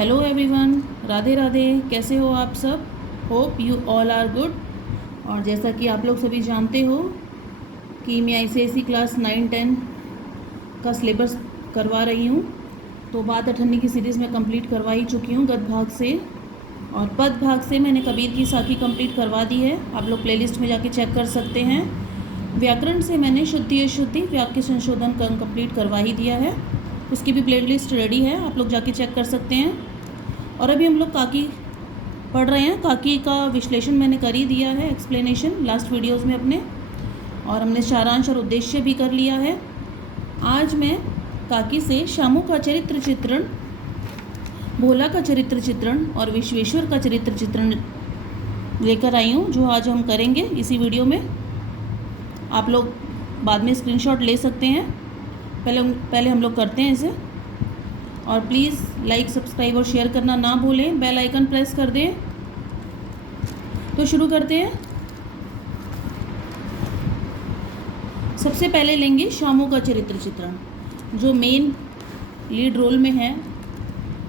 Hello everyone, Radhe Radhe. कैसे हो आप सब? Hope you all are good. और जैसा कि आप लोग सभी जानते हो कि मैं ICSE क्लास 9-10 का सिलेबस करवा रही हूँ। तो बात अठन्नी की सीरीज़ में कंप्लीट करवा ही चुकी हूँ गद्य भाग से, और पद भाग से मैंने कबीर की साखी कंप्लीट करवा दी है। आप लोग प्लेलिस्ट में जाके चेक कर सकते हैं। व्याकरण से मैंने शुद्धि अशुद्धि वाक्य संशोधन कंप्लीट करवा ही दिया है, उसकी भी प्लेलिस्ट रेडी है, आप लोग जाके चेक कर सकते हैं। और अभी हम लोग काकी पढ़ रहे हैं। काकी का विश्लेषण मैंने कर ही दिया है, एक्सप्लेनेशन लास्ट वीडियोस में अपने, और हमने सारांश और उद्देश्य भी कर लिया है। आज मैं काकी से शामू का चरित्र चित्रण, भोला का चरित्र चित्रण और विश्वेश्वर का चरित्र चित्रण लेकर आई हूँ, जो आज हम करेंगे इसी वीडियो में। आप लोग बाद में स्क्रीनशॉट ले सकते हैं, पहले हम लोग करते हैं इसे। और प्लीज़ लाइक, सब्सक्राइब और शेयर करना ना भूलें, बेल आइकन प्रेस कर दें। तो शुरू करते हैं। सबसे पहले लेंगे शामू का चरित्र चित्रण, जो मेन लीड रोल में है,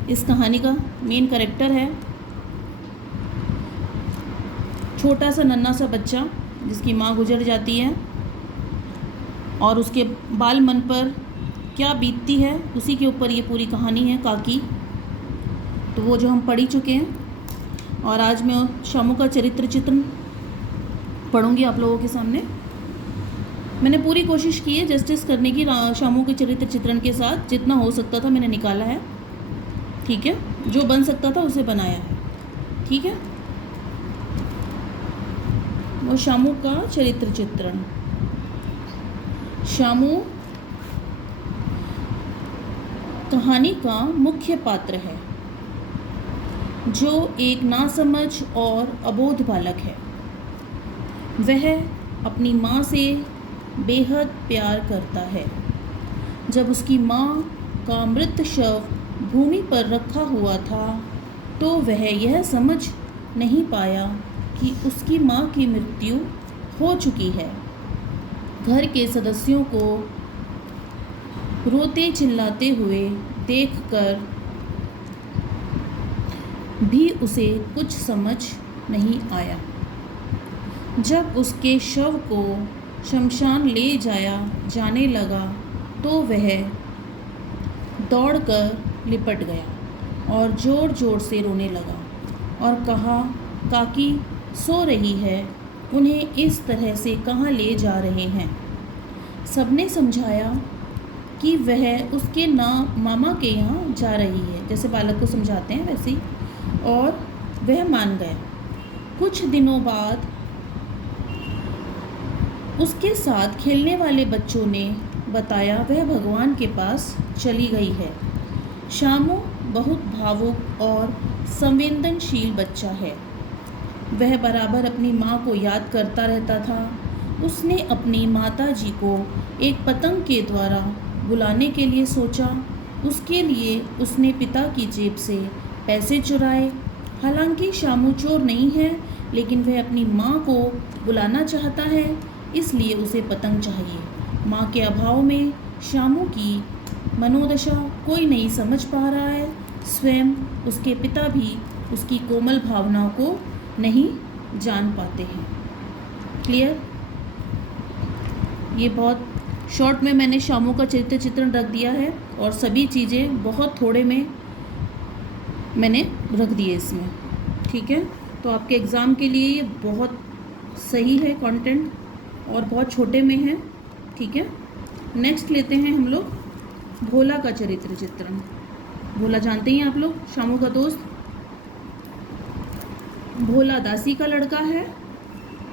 इस कहानी का मेन कैरेक्टर है। छोटा सा नन्हा सा बच्चा जिसकी माँ गुजर जाती है, और उसके बाल मन पर क्या बीतती है, उसी के ऊपर ये पूरी कहानी है काकी। तो वो जो हम पढ़ ही चुके हैं, और आज मैं शामू का चरित्र चित्रण पढ़ूंगी आप लोगों के सामने। मैंने पूरी कोशिश की है जस्टिस करने की शामू के चरित्र चित्रण के साथ, जितना हो सकता था मैंने निकाला है। ठीक है, जो बन सकता था उसे बनाया है। ठीक है, वो शामू का चरित्र चित्रण। शामू कहानी का मुख्य पात्र है, जो एक नासमझ और अबोध बालक है। वह अपनी माँ से बेहद प्यार करता है। जब उसकी माँ का मृत शव भूमि पर रखा हुआ था, तो वह यह समझ नहीं पाया कि उसकी माँ की मृत्यु हो चुकी है। घर के सदस्यों को रोते चिल्लाते हुए देखकर भी उसे कुछ समझ नहीं आया। जब उसके शव को शमशान ले जाने लगा, तो वह दौड़कर लिपट गया और ज़ोर ज़ोर से रोने लगा और कहा, काकी सो रही है, उन्हें इस तरह से कहाँ ले जा रहे हैं। सबने समझाया कि वह उसके मामा के यहाँ जा रही है, जैसे बालक को समझाते हैं वैसे ही, और वह मान गया। कुछ दिनों बाद उसके साथ खेलने वाले बच्चों ने बताया वह भगवान के पास चली गई है। शामू बहुत भावुक और संवेदनशील बच्चा है। वह बराबर अपनी माँ को याद करता रहता था। उसने अपनी माताजी को एक पतंग के द्वारा बुलाने के लिए सोचा। उसके लिए उसने पिता की जेब से पैसे चुराए। हालांकि शामू चोर नहीं है, लेकिन वह अपनी माँ को बुलाना चाहता है, इसलिए उसे पतंग चाहिए। माँ के अभाव में शामू की मनोदशा कोई नहीं समझ पा रहा है। स्वयं उसके पिता भी उसकी कोमल भावनाओं को नहीं जान पाते हैं। क्लियर? ये बहुत शॉर्ट में मैंने शामू का चरित्र चित्रण रख दिया है, और सभी चीज़ें बहुत थोड़े में मैंने रख दिए इसमें। ठीक है, तो आपके एग्ज़ाम के लिए ये बहुत सही है कंटेंट, और बहुत छोटे में है। ठीक है, नेक्स्ट लेते हैं हम लोग भोला का चरित्र चित्रण। भोला जानते हैं आप लोग, शामू का दोस्त। भोला दासी का लड़का है।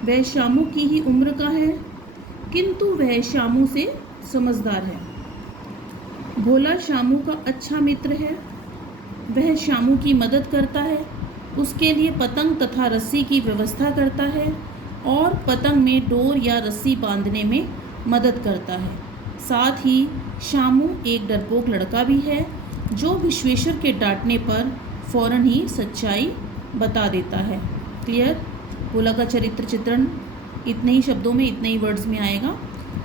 वह शामू की ही उम्र का है, किंतु वह शामू से समझदार है। भोला शामू का अच्छा मित्र है। वह शामू की मदद करता है, उसके लिए पतंग तथा रस्सी की व्यवस्था करता है, और पतंग में डोर या रस्सी बांधने में मदद करता है। साथ ही शामू एक डरपोक लड़का भी है, जो विश्वेश्वर के डांटने पर फौरन ही सच्चाई बता देता है। क्लियर? भोला का चरित्र चित्रण इतने ही शब्दों में, इतने ही वर्ड्स में आएगा,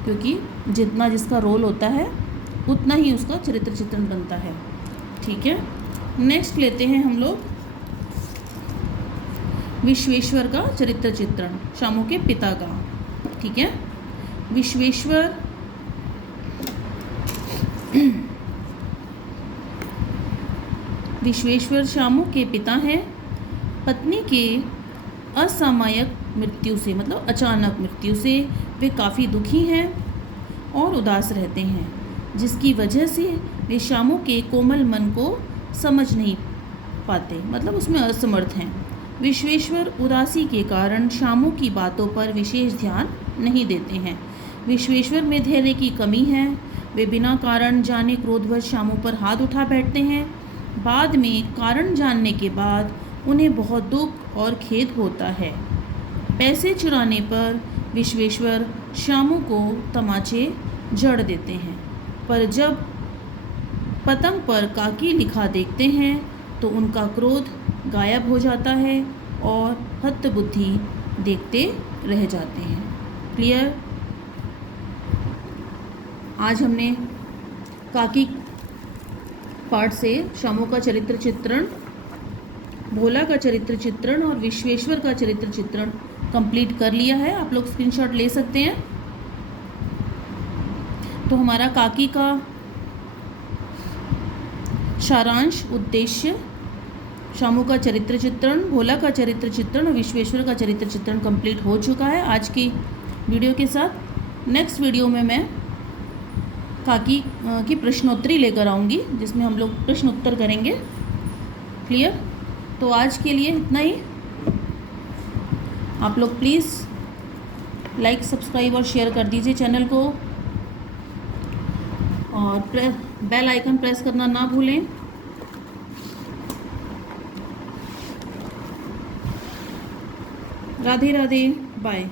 क्योंकि जितना जिसका रोल होता है उतना ही उसका चरित्र चित्रण बनता है। ठीक है, नेक्स्ट लेते हैं हम लोग विश्वेश्वर का चरित्र चित्रण, शामू के पिता का। ठीक है, विश्वेश्वर शामू के पिता हैं। पत्नी के असामयिक मृत्यु से, मतलब अचानक मृत्यु से वे काफ़ी दुखी हैं और उदास रहते हैं, जिसकी वजह से वे शामू के कोमल मन को समझ नहीं पाते, मतलब उसमें असमर्थ हैं। विश्वेश्वर उदासी के कारण शामू की बातों पर विशेष ध्यान नहीं देते हैं। विश्वेश्वर में धैर्य की कमी है। वे बिना कारण जाने क्रोधवश शामू पर हाथ उठा बैठते हैं। बाद में कारण जानने के बाद उन्हें बहुत दुख और खेद होता है। पैसे चुराने पर विश्वेश्वर शामू को तमाचे जड़ देते हैं, पर जब पतंग पर काकी लिखा देखते हैं तो उनका क्रोध गायब हो जाता है और हतबुद्धि देखते रह जाते हैं। क्लियर? आज हमने काकी पार्ट से शामू का चरित्र चित्रण, भोला का चरित्र चित्रण और विश्वेश्वर का चरित्र चित्रण कंप्लीट कर लिया है। आप लोग स्क्रीनशॉट ले सकते हैं। तो हमारा काकी का सारांश उद्देश्य शामू का चरित्र चित्रण, भोला का चरित्र चित्रण और विश्वेश्वर का चरित्र चित्रण कंप्लीट हो चुका है आज की वीडियो के साथ। नेक्स्ट वीडियो में मैं काकी की प्रश्नोत्तरी लेकर आऊँगी, जिसमें हम लोग प्रश्न उत्तर करेंगे। क्लियर? तो आज के लिए इतना ही। आप लोग प्लीज़ लाइक, सब्सक्राइब और शेयर कर दीजिए चैनल को, और बेल आइकन प्रेस करना ना भूलें। राधे राधे, बाय।